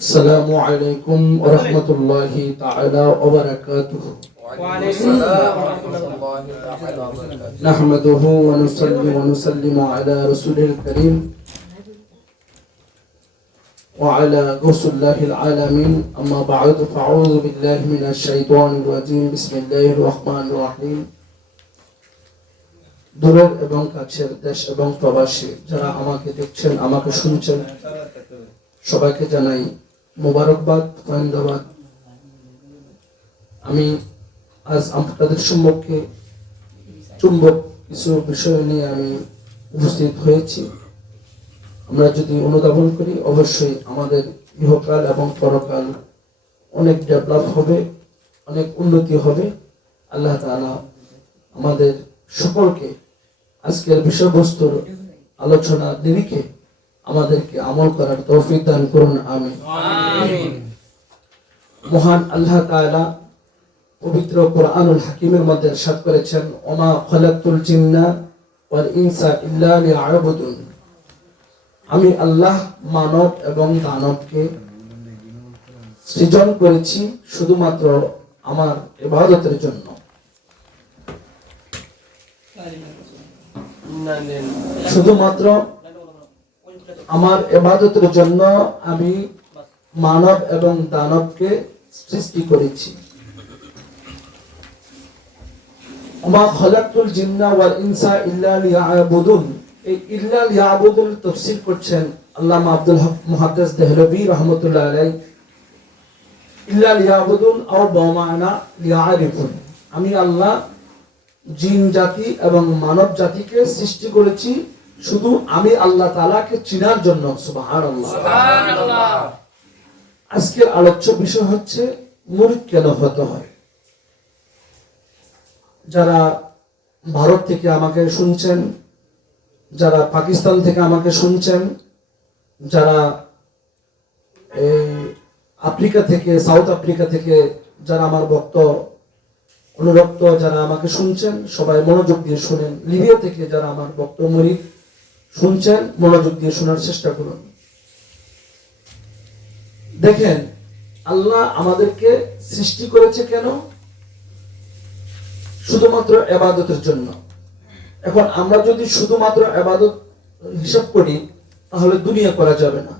السلام عليكم ورحمة الله تعالى وبركاته. وعليكم السلام ورحمة الله تعالى وبركاته. نحمده ونسلم على رسوله الكريم وعلى رسول الله العالمين. أما بعد فأعوذ بالله من الشيطان الرجيم. بسم الله الرحمن الرحيم. দূরের এবং কাছের দেশ এবং প্রবাসী যারা আমাকে দেখছেন, আমাকে শুনছেন, সবাইকে জানাই মোবারকবাদ, ধন্যবাদ। আমি আজ আপনাদের সম্মুখে চুম্বক কিছু বিষয় নিয়ে আমি উপস্থিত হয়েছি। আমরা যদি অনুধাবন করি, অবশ্যই আমাদের ইহকাল এবং পরকাল অনেক ডেভেলপ হবে, অনেক উন্নতি হবে। আল্লাহ তাআলা আমাদের সকলকে আজকের বিষয়বস্তুর আলোচনার নিরিখে আমাদেরকে আমল করার তৌফিক দান করুন, আমিন। মহান আল্লাহ তাআলা পবিত্র কোরআনুল হাকিমের মধ্যে ইরশাদ করেছেন, ওমা খালাকতুল জিন্না ওয়াল ইনসা ইল্লা লিয়াবুদুন। আমি আল্লাহ মানব এবং দানবকে সৃজন করেছি শুধুমাত্র আমার ইবাদতের জন্য। শুধুমাত্র আমার ইবাদতের জন্য আমি মানব এবং দানবকে সৃষ্টি করেছি। ওমা খালাকতুল জিন্না ওয়াল ইনসা ইল্লা লিয়াবুদুন। এই ইল্লা লিয়াবুদুন তাফসীর করছেন আল্লামা আব্দুল হক মুহাদ্দিস দেহলভী রাহমাতুল্লাহ আলাইহি। ইল্লা লিয়াবুদুন আও বমানা লিয়ারিফুন। আমি আল্লাহ জিন জাতি এবং মানব জাতিকে সৃষ্টি করেছি শুধু আমি আল্লাহ তাআলাকে চিনার জন্য। সুবহানাল্লাহ, সুবহানাল্লাহ। আজকের আলোচ্য বিষয় হচ্ছে মুরিদ কেন হতে হয়। যারা ভারত থেকে আমাকে শুনছেন, যারা পাকিস্তান থেকে আমাকে শুনছেন, যারা আফ্রিকা থেকে, সাউথ আফ্রিকা থেকে যারা আমার অনুরক্ত যারা আমাকে শুনছেন, সবাই মনোযোগ দিয়ে শুনেন। লিবিয়া থেকে যারা আমার বক্তব্য মুরিদ শুনছেন, মনোযোগ দিয়ে শোনার চেষ্টা করুন। দেখেন, আল্লাহ আমাদেরকে সৃষ্টি করেছে কেন? শুধুমাত্র ইবাদতের জন্য। এখন আমরা যদি শুধুমাত্র ইবাদত হিসাব করি, তাহলে দুনিয়া করা যাবে না।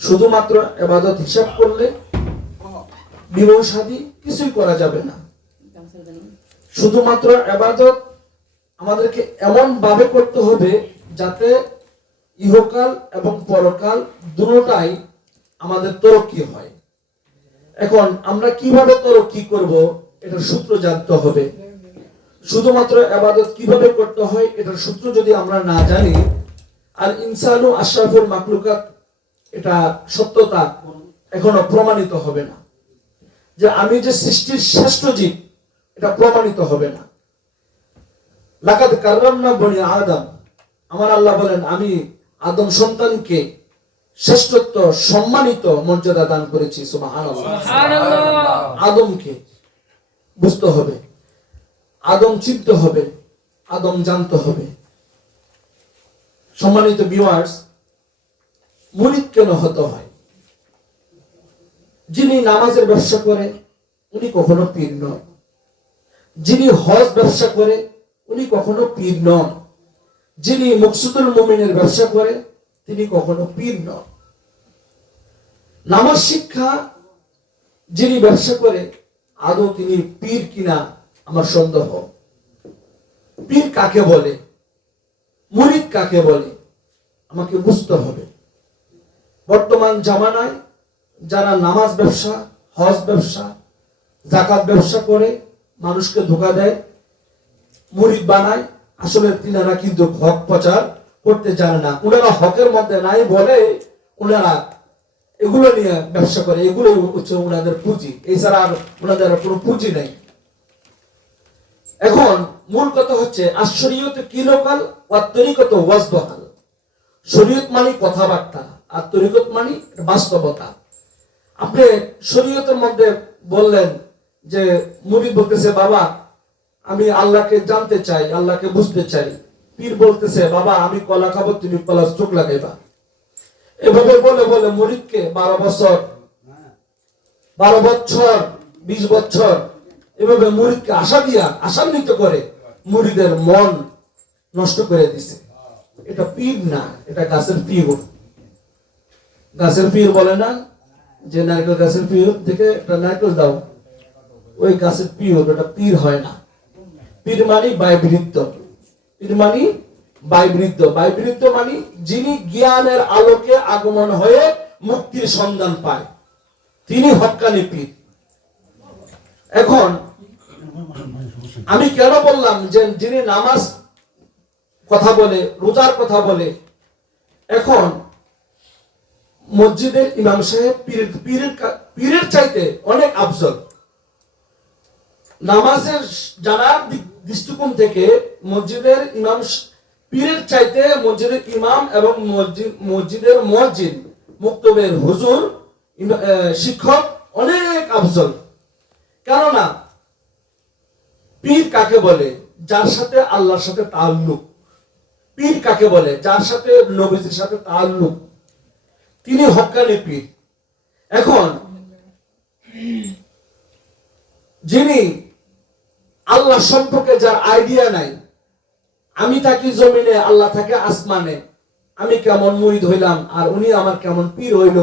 শুধুমাত্র ইবাদত হিসাব করলে বিবাহ শাদী কিছুই করা যাবে না। শুধুমাত্র ইবাদত আমাদেরকে এমন ভাবে করতে হবে যাতে ইহকাল এবং পরকাল দুটোটাই আমাদের তরক্কি হয়। এখন আমরা কিভাবে তরক্কি করব, এটার সূত্র জানতে হবে। শুধুমাত্র ইবাদত কিভাবে করতে হয় এটার সূত্র যদি আমরা না জানি, আর ইনসানু আশরাফুল মাখলুকাত, এটা সত্যতা এখনো প্রমাণিত হবে না। যে আমি যে সৃষ্টির শ্রেষ্ঠ জীব, এটা প্রমাণিত হবে না। লাকাদ কাররামনা বনি আদম। আমার আল্লাহ বলেন, আমি আদম সন্তানকে শ্রেষ্ঠত্ব, সম্মানিত মর্যাদা দান করেছি। সুবহানাল্লাহ, সুবহানাল্লাহ। আদমকে বুঝতে হবে, আদম চিনতে হবে, আদম জানতে হবে। সম্মানিত ভিউয়ার্স, মুরিদ কেন হতে হয়? যিনি নামাজের ব্যবসা করে উনি কখনো পীর নন। যিনি হজ ব্যবসা করে উনি কখনো পীর নন। যিনি মুকসুদুল মুমিনের ব্যবসা করে তিনি কখনো পীর নন। নামাজ শিক্ষা যিনি ব্যবসা করে আদৌ তিনি পীর কিনা আমার সন্দেহ। পীর কাকে বলে, মুরিদ কাকে বলে, আমাকে বুঝতে হবে। বর্তমান জামানায় যারা নামাজ ব্যবসা, হজ ব্যবসা, যাকাত ব্যবসা করে মানুষকে ধোঁকা দেয়, মুরিদ বানায়, আসলে তিনারা কিন্তু হক প্রচার করতে জানে না। উনারা হকের মধ্যে নাই বলে উনারা এগুলো নিয়ে ব্যবসা করে। এগুলো হচ্ছে উনাদের পুঁজি, এছাড়া আর উনাদের কোনো পুঁজি নাই। এখন মূল কথা হচ্ছে, আর শরীয়তে কি লোকাল আর তরিকত ওয়াজবহাল। শরীয়ত মানে কথাবার্তা, আর তরিকত মানে বাস্তবতা। আপনি শরীয়তের মধ্যে বললেন যে, মুরিদ বলতেছে, বাবা আমি আল্লাহকে জানতে চাই, আল্লাহকে বুঝতে চাই। পীর বলতেছে, বাবা আমি কলা খাবো, তুমি কলা চোখ লাগাইবা। এভাবে বলে বলে মুরিদকে 12 বছর 12 বছর 20 বছর এভাবে মুরিদকে আশান্বিত করে মুরিদের মন নষ্ট করে দিছে। এটা পীর না, এটা গাছের পীর। গাছের পীর বলে না যে নারকেল গাছের পীর থেকে একটা নারকেল দাও, ওই গাছের পীর, ওটা পীর হয় না। পীর মানে বাইবৃদ্ধ, পীর মানে বাইবৃদ্ধ, বাইবৃদ্ধ মানে যিনি জ্ঞানের আলোকে আগমন হয়ে মুক্তির সন্ধান পায়, তিনি হক্কানি পীর। এখন আমি কেন বললাম যে যিনি নামাজ কথা বলে, রোজার কথা বলে, এখন মসজিদের ইমাম সাহেব পীরের চাইতে অনেক আফজল। নামাজের জানার দৃষ্টিকোণ থেকে মসজিদের ইমাম পীরের চাইতে মসজিদের ইমাম এবং মসজিদের মুয়াজ্জিন, মুক্তবের হুজুর, শিক্ষক অনেক আফজল। কেননা পীর কাকে বলে? যার সাথে আল্লাহর সাথে তাআল্লুক। পীর কাকে বলে? যার সাথে নবীজির সাথে তাআল্লুক, তিনি হক্কানি পীর। এখন যিনি আল্লাহ সম্পর্কে যার আইডিয়া নাই, আমি থাকি জমিনে, আল্লাহ থাকে আসমানে, আমি কেমন মুরিদ হইলাম আর উনি আমার কেমন পীর হইল,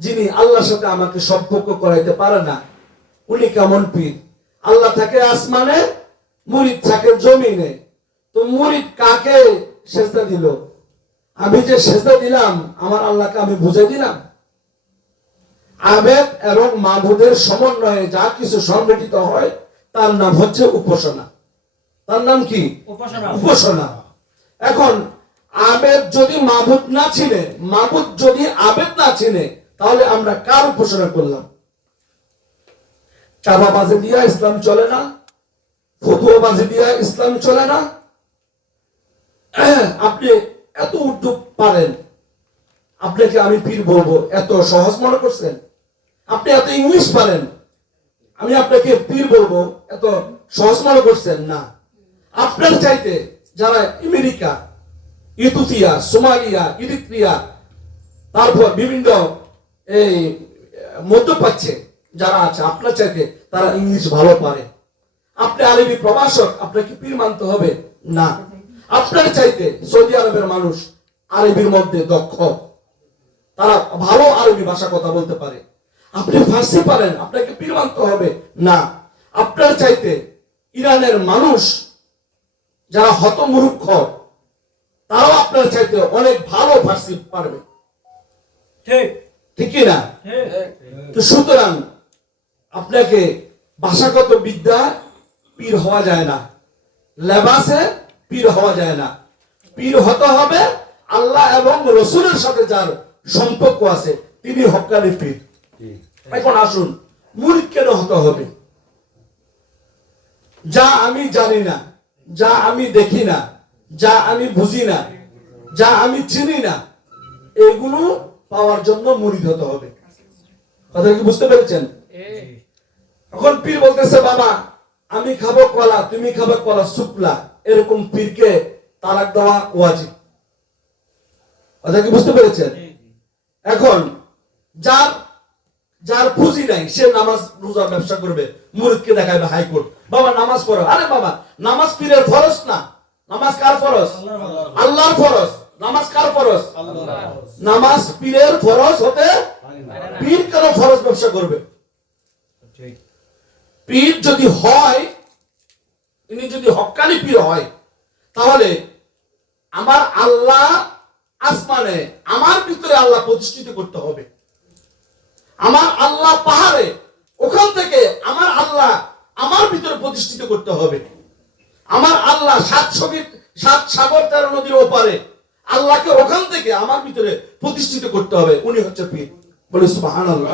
যিনি আল্লাহর সাথে আমাকে সম্পর্ক করাইতে পারে না, উনি কেমন পীর? আল্লাহ থাকে আসমানে, মুরিদ থাকে জমিনে। তো মুরিদ কাকে সেজদা দিল? আমি যে সেজদা দিলাম আমার আল্লাহকে আমি বুঝাই দিলাম? আবেদ এবং মাবুদের সমন্বয়ে যা কিছু সংগঠিত হয় তার নাম হচ্ছে উপাসনা। তার নাম কি? উপাসনা। এখন আবেদ যদি মাবুদ না চিনে, মাবুদ যদি আবেদ না চিনে, তাহলে আমরা কার উপাসনা করলাম? চাঁদাবাজি দিয়া ইসলাম চলে না, ফতুয়াবাজি দিয়া ইসলাম চলে না। আপনি এত উর্দু পারেন, আপনাকে আমি পীর বলবো এত সহজ মনে করছেন? আপনি এত ইংলিশ পারেন, আমি আপনাকে পীর বলবো এত সহজ মনে করছেন? না। আপনার চাইতে যারা আমেরিকা, ইথিওপিয়া, সোমালিয়া, ইরিত্রিয়া, তারপর বিভিন্ন এই মধ্যপ্রাচ্যে যারা আছে, আপনার চাইতে তারা ইংলিশ ভালো পারে। আপনি আরবি প্রভাষক, আপনাকে পীর মানতে হবে না। আপনার চাইতে সৌদি আরবের মানুষ আরবির মধ্যে দক্ষ, তারা ভালো আরবি ভাষা কথা বলতে পারে। আপনি ফার্সি পারেন, আপনাকে পীর মানতে হবে না। আপনার চাইতে ইরানের মানুষ যারা হতমূর্খ, তারাও আপনার চাইতে অনেক ভালো ফার্সি পারবে। ঠিক না? তো সুতরাং আপনাকে ভাষাগত বিদ্যা পীর হওয়া যায় না, লেবাসে পীর হওয়া যায় না। পীর হতে হবে আল্লাহ এবং রসুলের সাথে যার সম্পর্ক আছে, তিনি হক্কানি পীর। এখন আসুন, মুরিদ কেন হতে হবে? যা আমি জানি না, যা আমি দেখি না, যা আমি বুঝি না, যা আমি চিনি না, এগুলো পাওয়ার জন্য মুরিদ হতে হবে। কথা কি বুঝতে পেরেছেন? এখন পীর বলতেছে, বাবা আমি খাবো কলা, তুমি খাবে কলা শুকলা, এরকম পীরকে তালাক দেওয়া ওয়াজিব। কথা কি বুঝতে পেরেছেন? এখন যার যার পুঁজি নাই, সে নামাজ রোজা ব্যবসা করবে, মুরিদকে দেখাবে হাইকোর্ট, বাবা নামাজ পড়ো। আরে বাবা, নামাজ পীরের ফরজ না। নামাজ কার ফরজ? আল্লাহর ফরজ। নামাজ কার ফরজ? নামাজ পীরের ফরজ হতে পীর কেন ফরজ ব্যবসা করবে? পীর যদি হয়, ইনি যদি হক্কানি পীর হয়, তাহলে আমার আল্লাহ আসমানে, আমার ভিতরে আল্লাহ প্রতিষ্ঠিত করতে হবে। আমার আল্লাহ পাহাড়ে, ওখান থেকে আমার আল্লাহ আমার ভিতরে প্রতিষ্ঠিত করতে হবে। আমার আল্লাহ 7 সাগর 13 নদীর ওপারে, আল্লাহকে ওখান থেকে আমার ভিতরে প্রতিষ্ঠিত করতে হবে। উনি হচ্ছে পীর। বলে সুবহানাল্লাহ।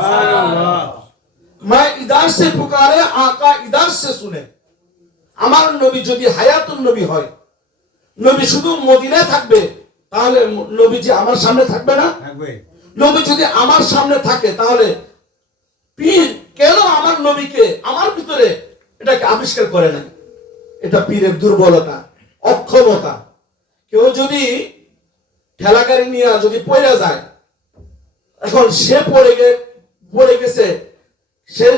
मैं इधर से पुकारे आका इधर से सुने। আমার নবী যদি হায়াতুন নবী হয়, নবী শুধু মদিনায় থাকবে, তাহলে নবীজি আমার সামনে থাকবে না? নবী যদি আমার সামনে থাকে, তাহলে পীর কেন আমার নবীকে আমার ভিতরে এটাকে আবিষ্কার করে না? এটা পীরের দুর্বলতা, অক্ষমতা। কেউ যদি ঠেলাগাড়ি নিয়ে যদি পড়ে যায়, এখন সে পড়ে গেছে, সে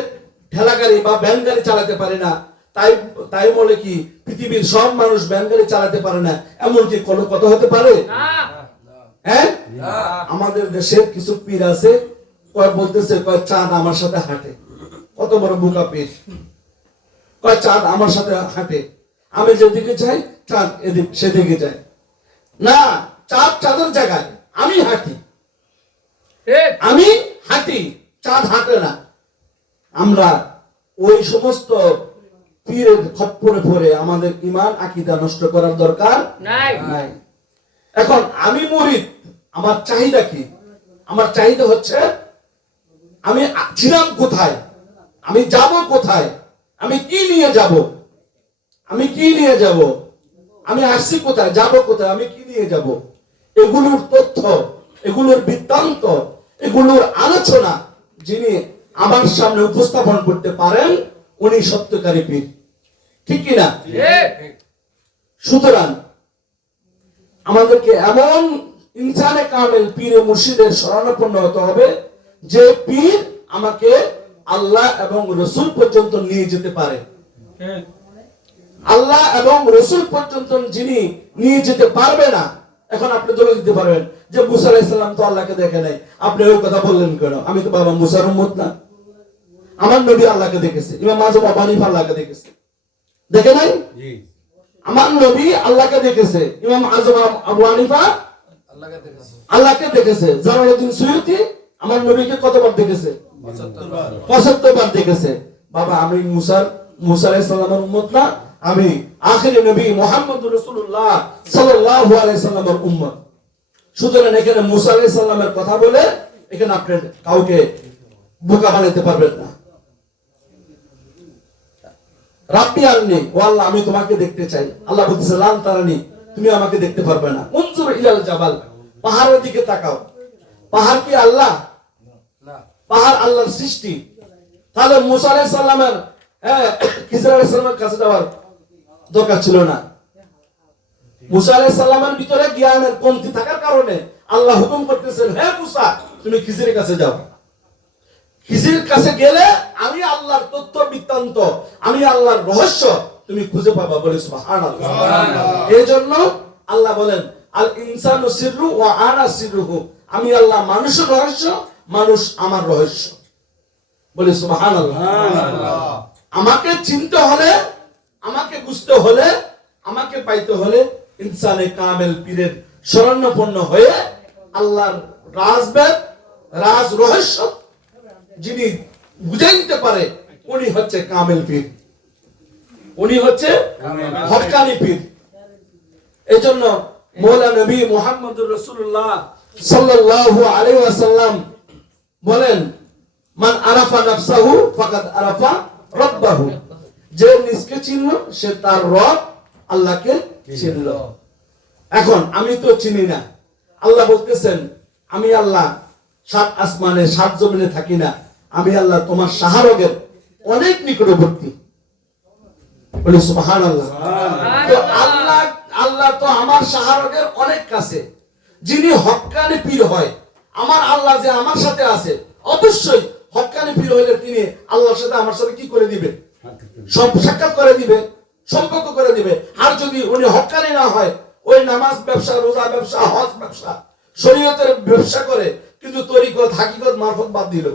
ঠেলা গাড়ি বা ভ্যান গাড়ি চালাতে পারে না, তাই তাই বলে কি পৃথিবীর সব মানুষ ভ্যান গাড়ি চালাতে পারে না, এমন কি কোনো কথা হতে পারে? হ্যাঁ, আমাদের দেশের কিছু পীর আছে, কয় বলতেছে কয় চাঁদ আমার সাথে হাঁটে। কত বড় বোকা পীর! কয় চাঁদ আমার সাথে হাঁটে, আমি যেদিকে চাই চাঁদ এদিক সেদিকে যায়। না, চাঁদ চাঁদের জায়গায়, আমি হাঁটি, আমি হাঁটি, চাঁদ হাঁটে না। আমরা ওই সমস্ত পীরের খপ্পরে পড়ে আমাদের ঈমান আকীদা নষ্ট করার দরকার নাই। এখন আমি মুরিদ, আমার চাহিদা কি? আমার চাহিদা হচ্ছে আমি ছিলাম কোথায়, আমি যাব কোথায়, আমি কি নিয়ে যাব, আমি কি নিয়ে যাব, আমি আসছি কোথায়, যাব কোথায়, আমি কি নিয়ে যাব, এগুলোর তথ্য, এগুলোর বৃত্তান্ত, এগুলোর আলোচনা যিনি আমার সামনে উপস্থাপন করতে পারেন, উনি সত্যকারী পীর। ঠিক কিনা? সুতরাং আমাদেরকে এমন ইনসানে কামেল পীরে মুর্শিদের শরণাপন্ন হতে হবে যে পীর আমাকে আল্লাহ এবং রসুল পর্যন্ত নিয়ে যেতে পারে। আল্লাহ এবং রসুল পর্যন্ত যিনি নিয়ে যেতে পারবে না, এখন আপনি দলে দিতে পারবেন যে মুসা আলাইহিস সালাম তো আল্লাহকে দেখে নাই, আপনি ওই কথা বললেন কেন? আমি তো বাবা মুসার উম্মত না? আমার নবী আল্লাহকে দেখেছে, ইমাম আযম আবু হানিফা আল্লাহকে দেখেছে, দেখে নাই? আমার নবী আল্লাহকে দেখেছে, ইমাম আযম আবু হানিফা আল্লাহকে দেখেছে, জালালউদ্দিন সুয়ুতি আমার নবীকে কতবার দেখেছে? 75 বার দেখেছে। বাবা আমি মুসা আলাইহিস সালামের উম্মত না, আমি আখিরি নবী মুহাম্মদুর রাসূলুল্লাহ সাল্লাল্লাহু আলাইহি সাল্লামের উম্মত। সুতরাং এখানে মুসা আলাইহিস সালামের কথা বলে এখানে আপনি কাউকে বোকা বানাতে পারবেন না। রাব্বি আরনি, ও আল্লাহ আমি তোমাকে দেখতে চাই। আল্লাহ বলতেছে লান তারানি, তুমি আমাকে দেখতে পারবে না। উনজুর ইলাল জাবাল, পাহাড়ের দিকে তাকাও। পাহাড় কি আল্লাহ? পাহাড় আল্লাহর সৃষ্টি। তাহলে মুসা আলাইহিস সালামের খিজর আলাইহিস সালামের কাছে যাওয়ার দরকার ছিল না। মুসা আলাইহিস সালামের ভিতরে জ্ঞানের কমতি থাকার কারণে আল্লাহ হুকুম করতেছেন, হে মুসা তুমি খিজরের কাছে যাও। খিজির কাছে গেলে আমি আল্লাহর তথ্য বৃত্তান্ত, আমি আল্লাহর রহস্য তুমি খুঁজে পাবা। বলে সুবহানাল্লাহ। এই জন্য আল্লাহ বলেন আল ইনসানু সিররু ওয়া আনা সিররুহু, আমি আল্লাহ মানুষের রহস্য, মানুষ আমার রহস্য। বলে সুবহানাল্লাহ। আমাকে চিনতে হলে, আমাকে বুঝতে হলে, আমাকে পাইতে হলে ইনসানে কামেল পীরের শরণাপন্ন হয়ে আল্লাহর রাজবেদ, রাজ রহস্য যিনি বুঝে নিতে পারে, উনি হচ্ছে কামেল পীর, উনি হচ্ছে হক্কানি পীর। এই জন্য মৌলা নবী মুহাম্মদুর রাসূলুল্লাহ সাল্লাল্লাহু আলাইহি ওয়াসাল্লাম বলেন মান আরাফা নাফসাহু ফাকাদ আরাফা রাব্বাহু, যে নিজকে চিনল সে তার রব আল্লাহকে চিনল। এখন আমি তো চিনি না, আল্লাহ বলতেছেন আমি আল্লাহ 7 আসমানে 7 জমিনে থাকি না, আমি আল্লাহ তোমার শাহরগের অনেক নিকটবর্তী। বলি সুবহানাল্লাহ। তো আল্লাহ তো আমার শাহরগের অনেক কাছে। যিনি হক্কানি পীর হয়, আমার আল্লাহ যে আমার সাথে আছে, অবশ্যই হক্কানি পীর হইলে তিনি আল্লাহর সাথে আমার সাথে কি করে দিবে? সাক্ষাৎ করে দিবে, সম্পর্ক করে দিবে। আর যদি উনি হক্কানি না হয়, ওই নামাজ ব্যবসা, রোজা ব্যবসা, হজ ব্যবসা, শরীয়তের ব্যবসা করে কিন্তু তরিকত হাকিকত মারফত বাদ দিল,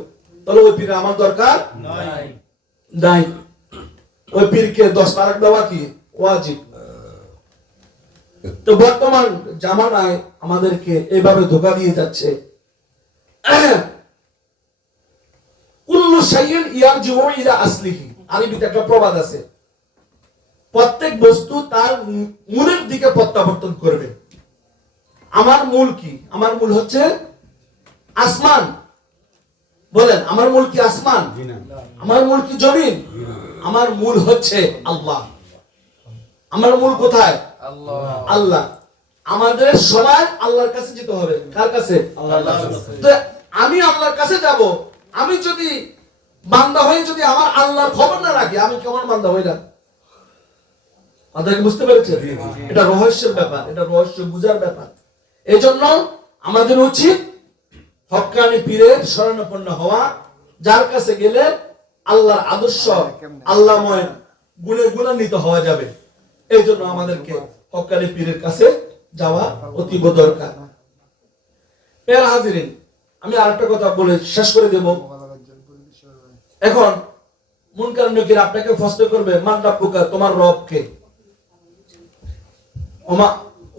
তাহলে ওই পীরে আমার দরকার নাই। ওই পীরকে 10 তালাক দেওয়া কি ওয়াজিব। তো বর্তমান জামানায় আমাদেরকে এইভাবে ধোঁকা দিয়ে যাচ্ছে। কুল্লু শাইইন ইয়ারজিউ ইলা আসলিহি, আরবিতে একটা প্রবাদ আছে, প্রত্যেক বস্তু তার মূলের দিকে প্রত্যাবর্তন করবে। আমার মূল কি? আমার মূল হচ্ছে আসমান। বলেন আমার মূল কি আসমান? আমার মূল কি জমিন? আমার মূল হচ্ছে আল্লাহ। আমার মূল কোথায়? আল্লাহ। আমাদের সবাই আল্লাহর কাছে যেতে হবে। কার কাছে? আল্লাহর কাছে। তো আমি আল্লাহর কাছে যাব, আমি যদি বান্দা হয়ে যদি আমার আল্লাহর খবর না রাখি, আমি কেমন বান্দা হই না? আপনারা বুঝতে পেরেছেন? এটা রহস্যের ব্যাপার, এটা রহস্য বুঝার ব্যাপার। এই জন্য আমাদের উচিত হক্কানি পীরের শরণাপন্ন হওয়া, যার কাছে গেলে আল্লাহর আদর্শ আল্লাহময় গুণে গুণান্বিত হওয়া যাবে। এই জন্য আমাদেরকে হক্কানি পীরের কাছে যাওয়া অতীব দরকার। প্রিয় হাজিরিন, আমি আরেকটা কথা বলে শেষ করে দেব। এখন মুনকার নকির আপনাকে প্রশ্ন করবে, মান রাব্বুকা, তোমার রব কে?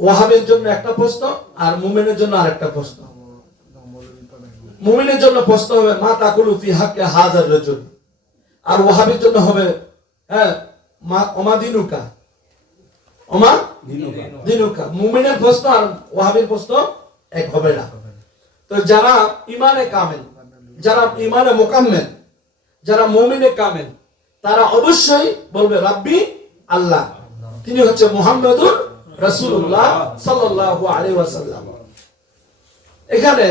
ওয়াহাবের জন্য একটা প্রশ্ন, আর মুমিনের জন্য আরেকটা প্রশ্ন। মুমিনের জন্য প্রশ্ন হবে মা তাকুলু ফি হাক্কি হাযার রাজুল, আর ওয়াহাবের জন্য হবে হ্যাঁ মা ওমা দিনুকা, ওমা দিনুকা। মুমিনের প্রশ্ন আর ওয়াহাবের প্রশ্ন এক হবে না। তো যারা ঈমানে কামেল, যারা ঈমানে মুকাম্মেল, যারা মুমিনে কামেল, তারা অবশ্যই বলবে রাব্বি আল্লাহ, তিনি হচ্ছে মুহাম্মাদুর রাসূলুল্লাহ সাল্লাল্লাহু আলাইহি ওয়াসাল্লাম। এখানে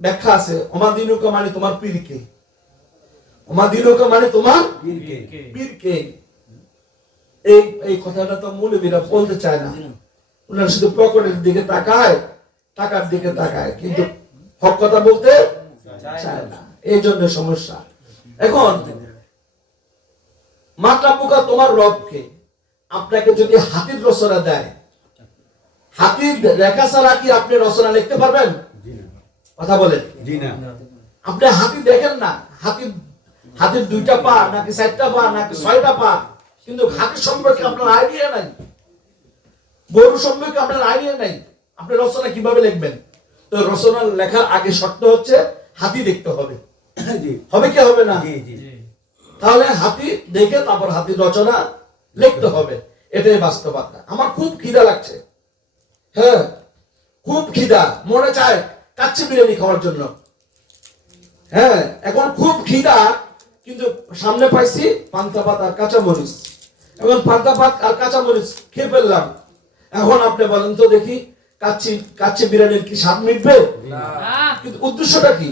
ব্যাখ্যা আছে, ওমা দিনুকা মানে তোমার পীর কে? ওমা দিনুকা মানে তোমার পীর কে? এই কথাটা তো মৌলবীরা বলতে চায় না, ওনারা শুধু পকেটের দিকে তাকায়, টাকার দিকে তাকায়, কিন্তু হক কথা বলতে চায় না, এই জন্য সমস্যা। এখন মাত্রা পোকা তোমার রবকে, আপনাকে যদি হাতির রচনা দেয়, হাতির রেখা ছাড়া কি আপনি রচনা লিখতে পারবেন? কথা বলেন। আপনি হাতি দেখেন না, হাতির 2টা পা নাকি 4টা পা নাকি 6টা পা, কিন্তু হাতির সম্পর্কে আপনার আইডিয়া নাই, গরু সম্পর্কে আপনার আইডিয়া নাই, আপনি রচনা কিভাবে লিখবেন? তো রচনা লেখার আগে শর্ত হচ্ছে হাতি দেখতে হবে, হবে কি হবে না? তাহলে হাতি দেখে তারপর হাতির রচনা লিখতে হবে, এটাই বাস্তবতা। আমার খুব খিদা লাগছে, হ্যাঁ খুব খিদা, মনে চায় কাচ্চি বিরিয়ানি খাওয়ার জন্য। হ্যাঁ এখন খুব খিদা, কিন্তু সামনে পাইছি পান্তা ভাত আর কাঁচা মরিচ। এখন পান্তা ভাত আর কাঁচা মরিচ খেয়ে ফেললাম। এখন আপনি বলেন তো দেখি, কাচ্চি বিরিয়ানির কি স্বাদ মিটবে? কিন্তু উদ্দেশ্যটা কি?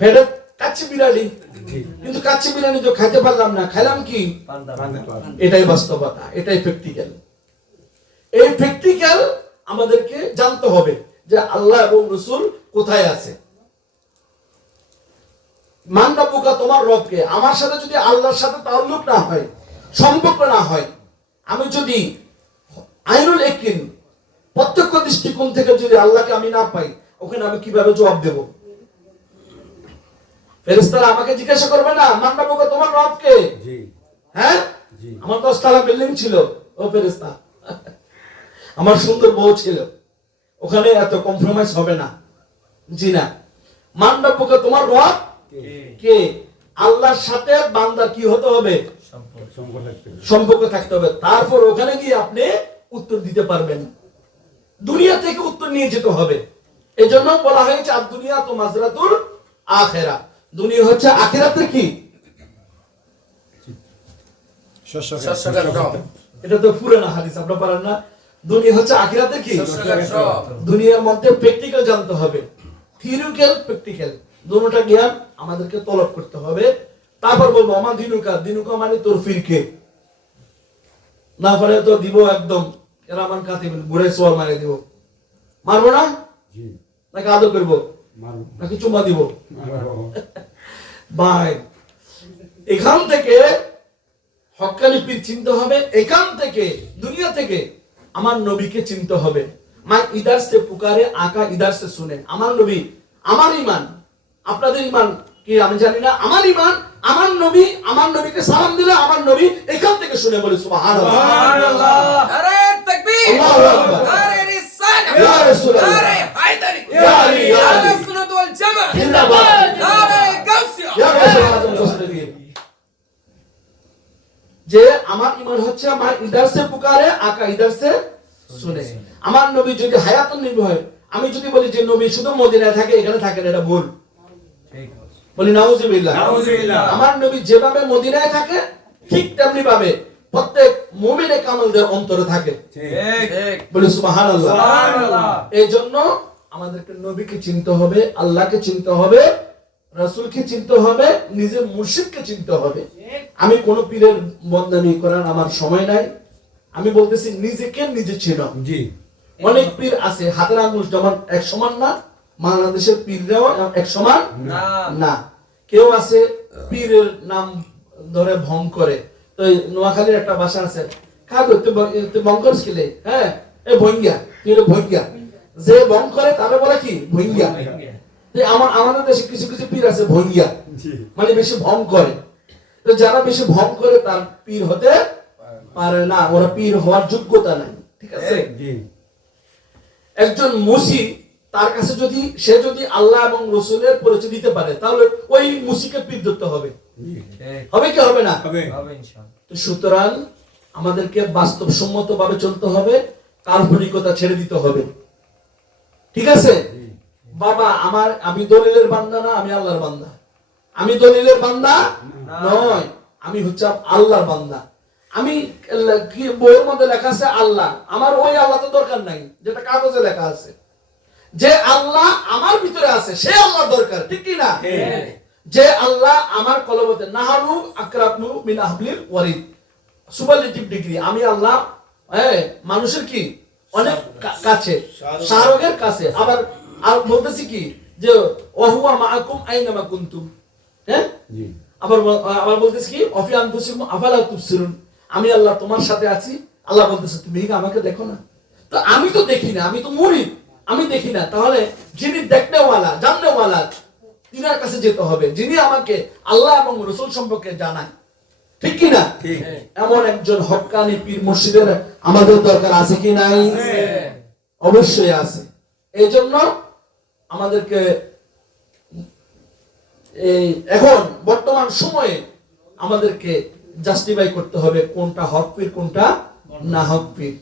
পেটে কাচ্চি বিরিয়ানি, কিন্তু কাচ্চি বিরিয়ানি তো খাইতে পারলাম না, খাইলাম কি? এটাই বাস্তবতা, এটাই প্র্যাকটিক্যাল। এই প্র্যাকটিক্যাল আমাদেরকে জানতে হবে যে আল্লাহ এবং রাসূল কোথায় আছে। মান রাব্বুকা, তোমার রবকে। আমার সাথে যদি আল্লাহর সাথে তাআল্লুক না হয়, সম্পর্ক না হয়, আমি যদি আইনুল ইয়াকিন প্রত্যক্ষ দৃষ্টিকোণ থেকে যদি আল্লাহকে আমি না পাই, ওখানে আমি কিভাবে জবাব দেব? ফেরেশতারা আমাকে জিজ্ঞাসা করবে না মান রাব্বুকা, তোমার রবকে? হ্যাঁ, আমার 10 তলা বিল্ডিং ছিল, ও ফেরেশতা, আমার সুন্দর বউ ছিল, ওখানে এত কম্প্রোমাইজ হবে না। জি না। মান রাব্বুকা, তোমার রব কে? আল্লাহর সাথে বান্দার কি হতে হবে? সম্পর্ক থাকতে হবে, তারপর ওখানে গিয়ে আপনি উত্তর দিতে পারবেন। দুনিয়া থেকে উত্তর নিয়ে যেতে হবে। এজন্য বলা হয়েছে আদ দুনিয়া তো মাজরাতুল আখিরা, দুনিয়া হচ্ছে আখিরাতের কি? এটা তো পুরানো হাদিস, আপনারা পারেন না? দুনিয়া হচ্ছে আখিরাতের কি? দুনিয়ার মধ্যে প্র্যাকটিক্যাল জানতে হবে, থিওরিক্যাল প্র্যাকটিক্যাল দুটোটা জ্ঞান আমাদেরকে তলব করতে হবে। তারপর বলবো আমার দিনুকা, দিনুকা মানে তোর ফিরকে। না পারে তো দিব একদম এরামান কাতিব বুড়াই সোয়াল মারে দিব। মারবো না? নাকি আদর করবো? নাকি চুমা দিব? ভাই এখান থেকে হক্কানি পীর চিনতে হবে, এখান থেকে দুনিয়া থেকে আমার নবীকে চিনতে হবে। মা ইদার সে পুকারে, আকা ইদার সে শুনে। আমার নবী, আমার ঈমান, আপনাদের ঈমান কি আমি জানি না, আমার ঈমান, আমার নবী, আমার নবীকে সালাম দিলে আমার নবী এখান থেকে শুনে, বলে সুবহানাল্লাহ, সুবহানাল্লাহ, নারে তাকবীর, আল্লাহু আকবার, নারে রিসালাত, ইয়া রাসূলুল্লাহ, নারে হায়দারি, ইয়া আলী, ইয়া আলী, নারে সুন্নাত ওয়াল জামাত, জিন্দাবাদ, নারে গাউসিয়া, ইয়া রাসূলুল্লাহ। যে আমার ঈমান হচ্ছে আমার ইদার সে পুকারে, আকা ইদার সে শুনে। আমার নবী যদি হায়াতুন নবী হয়, আমি যদি বলি যে নবী শুধু মদিনায় থাকে, এখানে থাকেন, এটা ভুল। বলি নাউজুবিল্লাহ। আমার নবী যেভাবে মদিনায় থাকে, ঠিক তেমনি ভাবে প্রত্যেক মুমিনে কামালদের অন্তরে থাকে। বলি সুবহানাল্লাহ। এই জন্য আমাদেরকে নবীকে চিনতে হবে, আল্লাহকে চিনতে হবে, রাসূলকে চিনতে হবে, নিজের মুর্শিদকে চিনতে হবে। আমি কোন পীরের বদনামি করার আমার সময় নাই। আমি বলতেছি নিজেকে নিজে চিনো। অনেক পীর আছে, হাতের আঙ্গুল যেমন এক সমান না, বাংলাদেশের পীররাও এক সমান না। কেউ আছে পীরের নাম ধরে ভং করে। তো এই নোয়াখালীর একটা ভাষা আছে, কাকু তুই ভং করিস কিলে, হ্যাঁ এই ভঙ্গিয়া, তুই হলো ভঙ্গিয়া। যে ভং করে তারা বলে কি ভঙ্গিয়া। আমাদের দেশে কিছু কিছু পীর আছে ভঙ্গিয়া, মানে বেশি ভং করে। তো যারা বেশি ভং করে তার পীর হতে পারে না, ওরা পীর হওয়ার যোগ্যতা নাই, ঠিক আছে। একজন মুসি, তার কাছে যদি সে যদি আল্লাহ এবং রসুলের পরিচয় দিতে পারে, তাহলে ওই মুসিকে পীর ধরতে হবে, হবে কি হবে না? তো সুতরাং আমাদেরকে বাস্তবসম্মত ভাবে চলতে হবে, কাল্পনিকতা ছেড়ে দিতে হবে, ঠিক আছে। বাবা আমি দলিলের বান্দা না, আমি আল্লাহর বান্দা। আমি দলিলের বান্দা নয়, আমি হচ্ছে আল্লাহর বান্দা। আমি কি বইয়ের মধ্যে লেখা আছে আল্লাহ, আমার ওই আল্লাহ তো দরকার নাই যেটা কাগজে লেখা আছে। যে আল্লাহ আমার ভিতরে আছে সে আল্লাহ দরকার, ঠিক কি না? যে আল্লাহ আমার কলবতে নাহানু আকরাবনু মিন আহলিল ওয়ারিদ, সুপারলেটিভ ডিগ্রি। আমি আল্লাহ মানুষের কি অনেক কাছে, শাহরুখের কাছে। আবার আর বলতেছি কি যে ওয়াহুয়া মাআকুম আইনামা কুনতুম, হ্যাঁ। আবার বলতেছি কি অফি আনফুসিকুম আফালা তুবসিরুন, আমি আল্লাহ তোমার সাথে আছি। আল্লাহ বলতেছে তুমি কি আমাকে দেখো না? তো আমি তো দেখি না, আমি তো মুরিদ, আমি দেখি না। তাহলে যিনি দেখনেওয়ালা জাননেওয়ালা তিনার কাছে যেতে হবে, যিনি আমাকে আল্লাহ এবং রাসূল সম্পর্কে জানায়, ঠিক কি না? এমন একজন হক্কানি পীর মুর্শিদের আমাদের দরকার আছে কি নাই? অবশ্যই আছে। এই জন্য আমাদেরকে এই এখন বর্তমান সময়ে আমাদেরকে জাস্টিফাই করতে হবে কোনটা হক পীর কোনটা না হক পীর।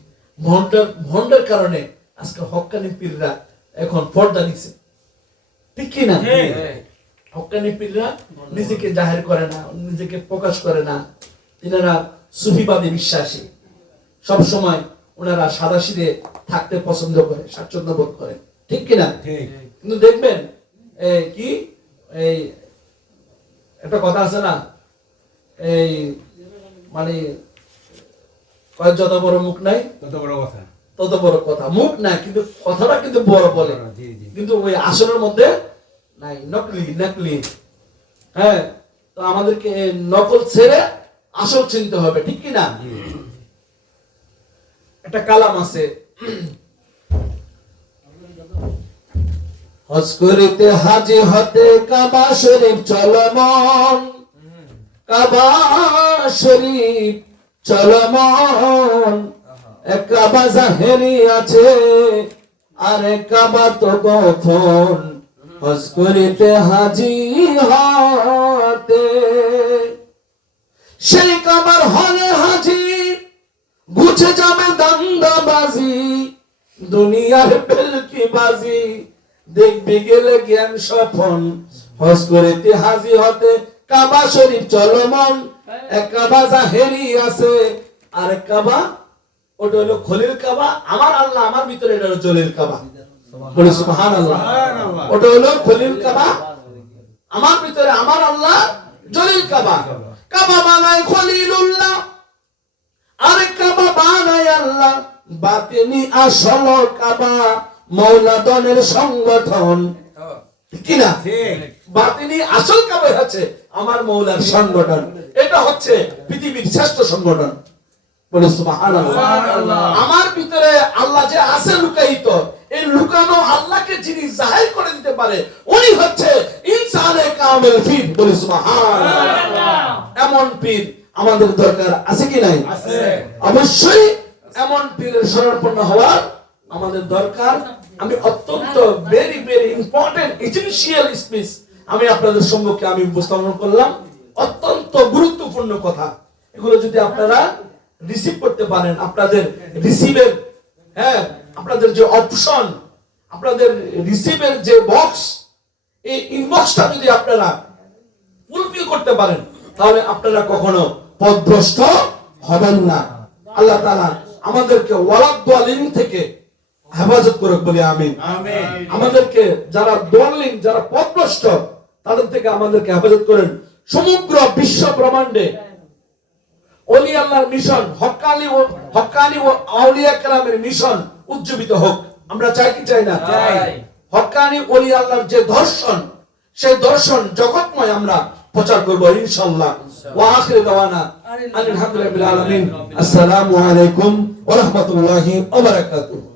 ভন্ডের কারণে আজকে হক্কানি পীররা এখন পর্দা নিছে, ঠিক কি না? হক্কানি পীররা নিজেকে জাহির করে না, নিজেকে প্রকাশ করে না। তিনারা সুফিবাদী বিশ্বাসী, সব সময় ওনারা সাদাসিধে থাকতে পছন্দ করে, স্বাচ্ছন্দ্য বোধ করে, ঠিক কি না? কিন্তু দেখবেন কি এই একটা কথা আছে না, এই মানে যত বড় মুখ নাই তত বড় কথা, তত বড় কথা। মুখ নাই কিন্তু কথাটা কিন্তু বড় বলে, কিন্তু ওই আসলের মধ্যে নাই, নকলি নকলি। হ্যাঁ, তো আমাদেরকে নকল ছেড়ে আসল চিনতে হবে, ঠিক কি না? একটা কালাম আছে, হজ করিতে হাজি হতে কাবা শরীফ চলমন, কাবা শরীফ চলমন। এক কাবা জাহেরি আছে আর এক কাবা তো গোপন, হজ করিতে হাজি হতে। সেই কাবার হলে হাজি গুছে যাবে দান্দাবাজি, দুনিয়ার বেলকি বাজি দেখবি গেলে জ্ঞান স্বপন। হজ করিতে হাজি হতে কাবা শরীফ চলমন, এক কাবা জাহেরি আছে আর এক কাবা ওটা হলো খলিল কাবা। আমার আল্লাহ আমার ভিতরে, এটা হলো জলিল কাবা। বলি সুবহানাল্লাহ। ওটা হলো খলিল কাবা, আমার ভিতরে আমার আল্লাহ জলিল কাবা। কাবা বানায় খলিলুল্লাহ, আরেক কাবা বানায় আল্লাহ। বাতিনি আসল কাবা মৌলাদনের সংগঠন, কি না? বাতিনি আসল কাবা হচ্ছে আমার মৌলার সংগঠন। এটা হচ্ছে পৃথিবীর শ্রেষ্ঠ সংগঠন। বলে সুবহানাল্লাহ। আমার ভিতরে আল্লাহ যে আছে লুকায়িত, এই লুকানো আল্লাহকে যিনি জাহির করে দিতে পারে উনি হচ্ছে ইনসানে কামেল পীর। বলে সুবহানাল্লাহ। এমন পীর আমাদের দরকার আছে কি নাই? আছে। অবশ্যই এমন পীরের শরণাপন্ন হওয়া আমাদের দরকার। আমি অত্যন্ত very very important essential speech আমি আপনাদের সম্মুখে আমি উপস্থাপন করলাম। অত্যন্ত গুরুত্বপূর্ণ কথা। এগুলো যদি আপনারা রিসিভ করতে পারেন, আপনাদের রিসিভের আপনাদের যে অপশন, আপনাদের রিসিভের যে বক্স, এই ইনবক্সটা যদি আপনারা ফুলফিল করতে পারেন তাহলে আপনারা কখনো পথভ্রষ্ট হবেন না। আল্লাহ তাআলা আমাদেরকে ওয়ালাদ-দালিন থেকে হেফাজত করুক বলে আমিন। আমাদেরকে যারা দলিন, যারা পথভ্রষ্ট তাদের থেকে আমাদেরকে হেফাজত করেন। সমগ্র বিশ্ব ব্রহ্মাণ্ডে ওলি আল্লাহর মিশন, হক্কানি ও আউলিয়া কেরামের মিশন উজ্জীবিত হোক। আমরা চাই কি চাই না? চাই। হক্কানি ওলি আল্লাহর যে দর্শন, সেই দর্শন জগৎময় আমরা প্রচার করব ইনশাআল্লাহ। ওয়া আখিরু দাওয়ানা আলহামদুলিল্লাহি রাব্বিল আলামিন। আসসালামু আলাইকুম ওয়া রাহমাতুল্লাহি ওয়া বারাকাতুহু।